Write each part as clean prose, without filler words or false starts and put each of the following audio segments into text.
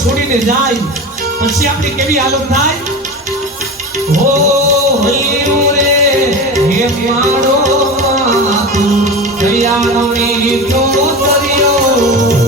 છોડીને જાય પછી આપણી કેવી હાલત થાય? હો હૈયું રે હે મારો માતુ દયાનો મીઠો દરિયો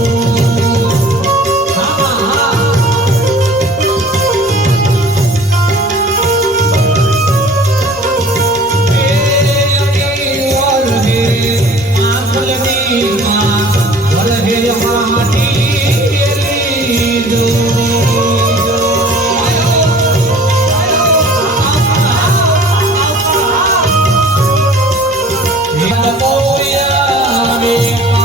Oh, yeah.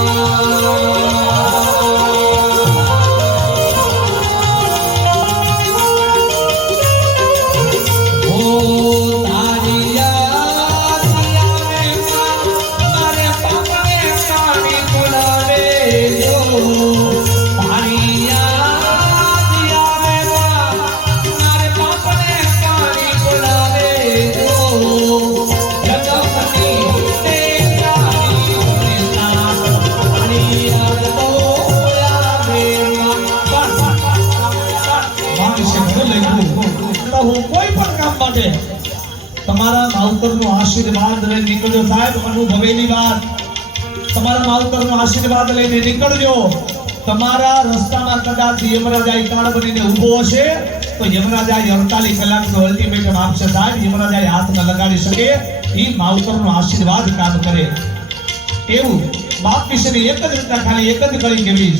હું કોઈ પણ કામ માટે તમારા માવતરનો આશીર્વાદ લઈને નીકળજો સાહેબ. અનુભવેલી વાત, તમારા માવતરનો આશીર્વાદ લઈને નીકળજો. તમારા રસ્તામાં કદાચ યમરાજા કાળ બનીને ઊભો હશે તો યમરાજા 48 કલાકનો અલ્ટિમેટમ આપશે સાહેબ. યમરાજા હાથ ન લગાડી શકે, એ માવતરનો આશીર્વાદ કામ કરે. એવું બાપ વિશેની એક જ રીતના ખાલી એક જ કરી કેવી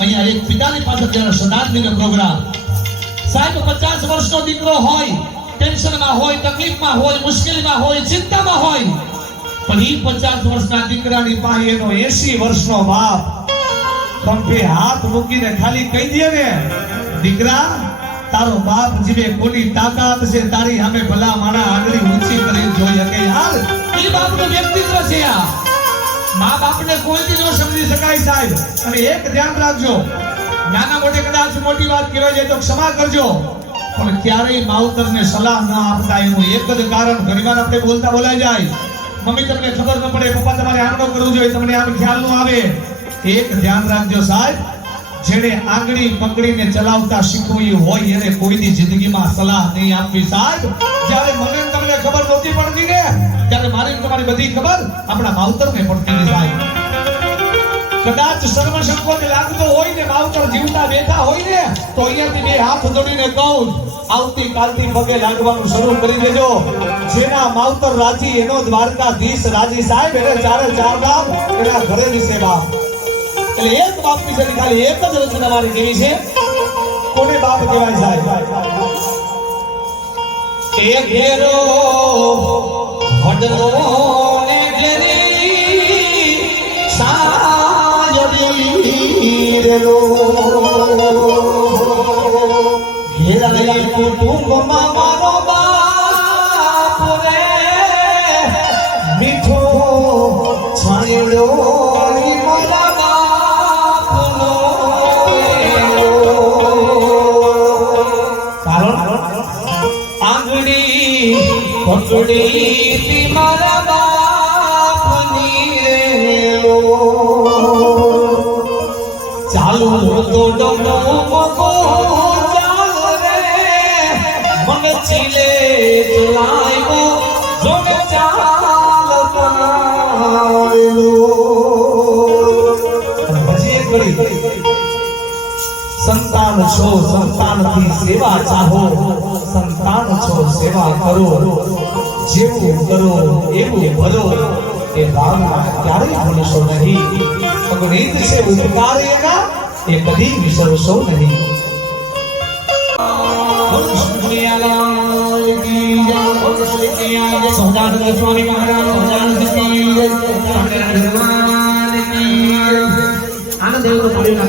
અહીંયા એક પિતાની પાસે જ્યારે શ્રદ્ધાંજલિનો પ્રોગ્રામ સાહેબ 50 વર્ષનો દીકરો હોય, ટેન્શનમાં હોય, તકલીફમાં હોય, મુશ્કેલીમાં હોય, ચિંતામાં હોય, પણ એ 50 વર્ષના દીકરાની પાસે એનો 80 વર્ષનો બાપ ખંભે હાથ મૂકીને ખાલી કહી દે ને, દીકરા તારો બાપ જીવે કોની તાકાત છે તારી સામે ભલા માણા આંગળી ઊંચી કરી જોઈ શકે. યાર એ બાપનું વ્યક્તિત્વ છે. આ મા બાપને કોઈથી ન સમજી શકાય સાહેબ. અને એક ધ્યાન રાખજો, નાના મોટે કદાચ મોટી વાત કહેવાય જાય તો ક્ષમા કરજો, પણ ક્યારેય માવતરને સલાહ ન આપતા. એનું એક જ કારણ, ઘણીવાર આપણે બોલતા બોલાઈ જાય, મમ્મી તમને ખબર ન પડે, પપ્પા તમારે આમ ન કરવું જોઈએ, તમને આમ ખ્યાલ ન આવે. એક ધ્યાન રાખજો સાહેબ, જેને આંગળી પકડીને ચલાવતા શીખવ્યું હોય એને કોઈની જિંદગીમાં સલાહ નહીં આપવી સાહેબ. જ્યારે મને તમને ખબર નહોતી પડતી ને, ત્યારે મારી તમારી બધી ખબર આપણા માવતરને પડતી સાહેબ. કદાચ સર્વસંકોચ લાગતો હોય ને, માવતર જીવતા બેઠા હોય ને, તો અહીંયાથી બે હાથ જોડીને કહું, આવતીકાલથી પગે લાગવાનું શરૂ કરી દેજો. જેના માવતર રાજી એનો દ્વારકાધીશ રાજી સાહેબ. એને ચારે ચાર બાપ, એના ઘરે વિશે બાપ. એટલે એક બાપ વિશે ખાલી એક જ વસ્તુ તમારી કેવી છે, કોને બાપ કહેવાય સાહેબ? એક ઘેરો વડલો ને ઘેરી સાજડી રેલો, ઘેરા કુટુંબમાં મારો બાપ રે મીઠો છાંયડો પકડી મારા બાપની રેલો, ચાલુ તો ડમો મકો ચાલ રે મન ચીલે લાવ્યો જોને ચાલતા પછી એક ઘડી સંતાન છો સંતાનથી સેવા ચાહો, સંતાન છો સેવા કરો, જેવું કરો એવું ભરો, એ ભાવના ક્યારેય ભૂલશો નહીં. અગણિત છે ઉપકાર એના, એ કદી વિસરશો નહીં. સ્વામી મહારાજ આનંદ દેવ પરિવાર